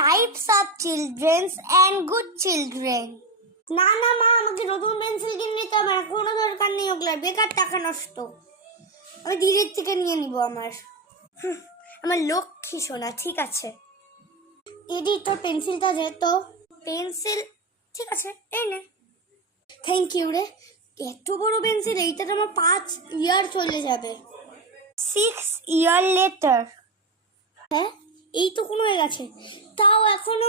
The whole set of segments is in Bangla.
Types of children's and good children. না না মা, আমাকে নতুন পেন্সিল কিনে নিতে হবে না, কোনো দরকার নেই ওগুলার, বেকার টাকা নষ্ট। আমি দিদির থেকে নিয়ে নিব আমার লক্ষ্মী সোনা। ঠিক আছে দিদি, তোর পেন্সিলটা দে তো। পেন্সিল ঠিক আছে, এই নে। থ্যাংক ইউ রে, এত বড় পেন্সিল, এইটা তো আমার 5 ইয়ার চলে যাবে। 6 ইয়ার লেটার। হ্যাঁ এই তো কোনো হয়ে গেছে, তাও এখনো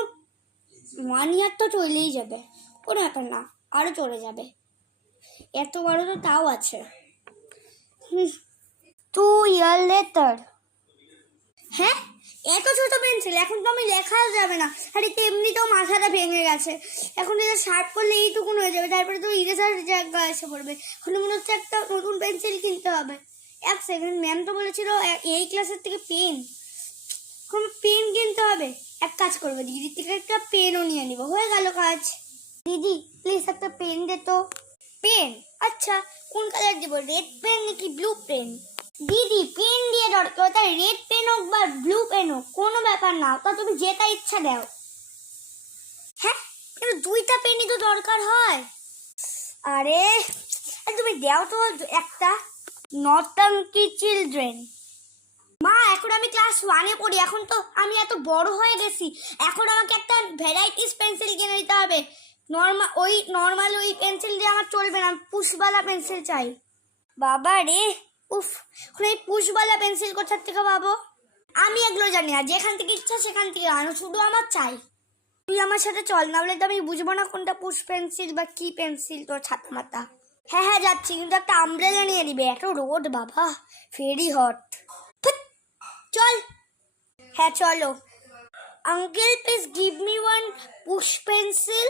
1 ইয়ার তো চলেই যাবে। কোনো ব্যাপার না, আরো চলে যাবে, এত বড় তো তাও আছে। 2 ইয়ার লেটার। হ্যাঁ এত ছোট পেন্সিল, এখন তো আমি লেখাও যাবে না, আর এটা এমনিতেও মাথাটা ভেঙে গেছে। এখন এটা শার্প করলে এইটুকুন হয়ে যাবে, তারপরে তো ইরেজার জায়গা এসে পড়বে। এখন মনে হচ্ছে একটা নতুন পেন্সিল কিনতে হবে। 1 সেকেন্ড, ম্যাম তো বলেছিল এই ক্লাসের থেকে পেন, এখন পেন কিনতে হবে। এক কাজ করবো, দিদির থেকে একটা পেনও নিয়ে নিবো, হয়ে গেল কাজ। দিদি প্লিজ একটা পেন দে তো। পেন? আচ্ছা কোন কালার দেবো, রেড পেন নাকি ব্লু পেন? দিদি পেন দিয়ে দরকার, তাই রেড পেন হোক বা ব্লু পেন হোক কোনো ব্যাপার না, তা তুমি যেটা ইচ্ছা দাও। হ্যাঁ কিন্তু 2টা পেনই তো দরকার হয়। আরে তুমি দাও তো একটা। নটাঙ্কি চিলড্রেন। মা এখন আমি ক্লাস 1-এ পড়ি, এখন তো আমি এত বড় হয়ে গেছি, এখন আমাকে একটা ভ্যারাইটিস পেন্সিল কিনে দিতে হবে। নর্মাল ওই পেন্সিল দিয়ে আমার চলবে না, পুশবালা পেন্সিল চাই। বাবা রে, উফ, এখন এই পুশবালা পেন্সিল কোথার থেকে পাবো? আমি এগুলো জানি না, যেখান থেকে ইচ্ছা সেখান থেকে আনো, শুধু আমার চাই। তুই আমার সাথে চল, না বলে তো আমি বুঝবো না কোনটা পুশ পেন্সিল বা কি পেন্সিল, তোর ছাতা মাতা। হ্যাঁ হ্যাঁ যাচ্ছি, কিন্তু একটা আমব্রেলা নিয়ে নিবে, এত রোদ বাবা, ভেরি হট। চল। হ্যাঁ চলো। Uncle please give me 1 push pencil.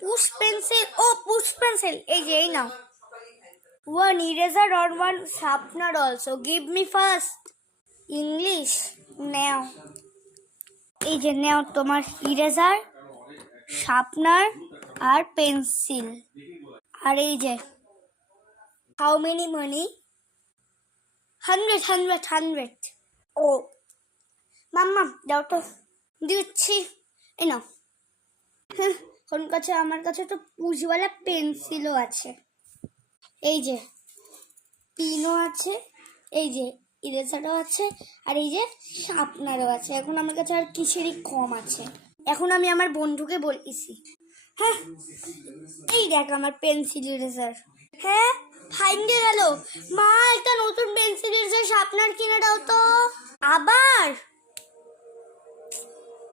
Push pencil? ও পুশ পেন্সিল, এই যে এই নাও। 1 eraser or 1 sharpener also. Give me first. English. নাও, এই যে নাও তোমার ইরেজার, শার্পনার আর পেন্সিল। আর এই যে হাউ মেনি মানি? 100. ও মাম্মা দাও তো। দিচ্ছি, এই নাও। আমার কাছে তো পুশওয়ালা পেন্সিলও আছে, এই যে পিনও আছে, এই যে ইরেজারও আছে, আর এই যে শার্পনারও আছে। এখন আমার কাছে আর কিসেরই কম আছে। এখন আমি আমার বন্ধুকে বলতেছি, হ্যাঁ এই দেখ আমার পেন্সিল ইরেজার। হ্যাঁ ফাইন্ডে গেল। মা একটা নতুন পেন্সিল ইরেজার শার্পনার কিনে দাও তো। আবার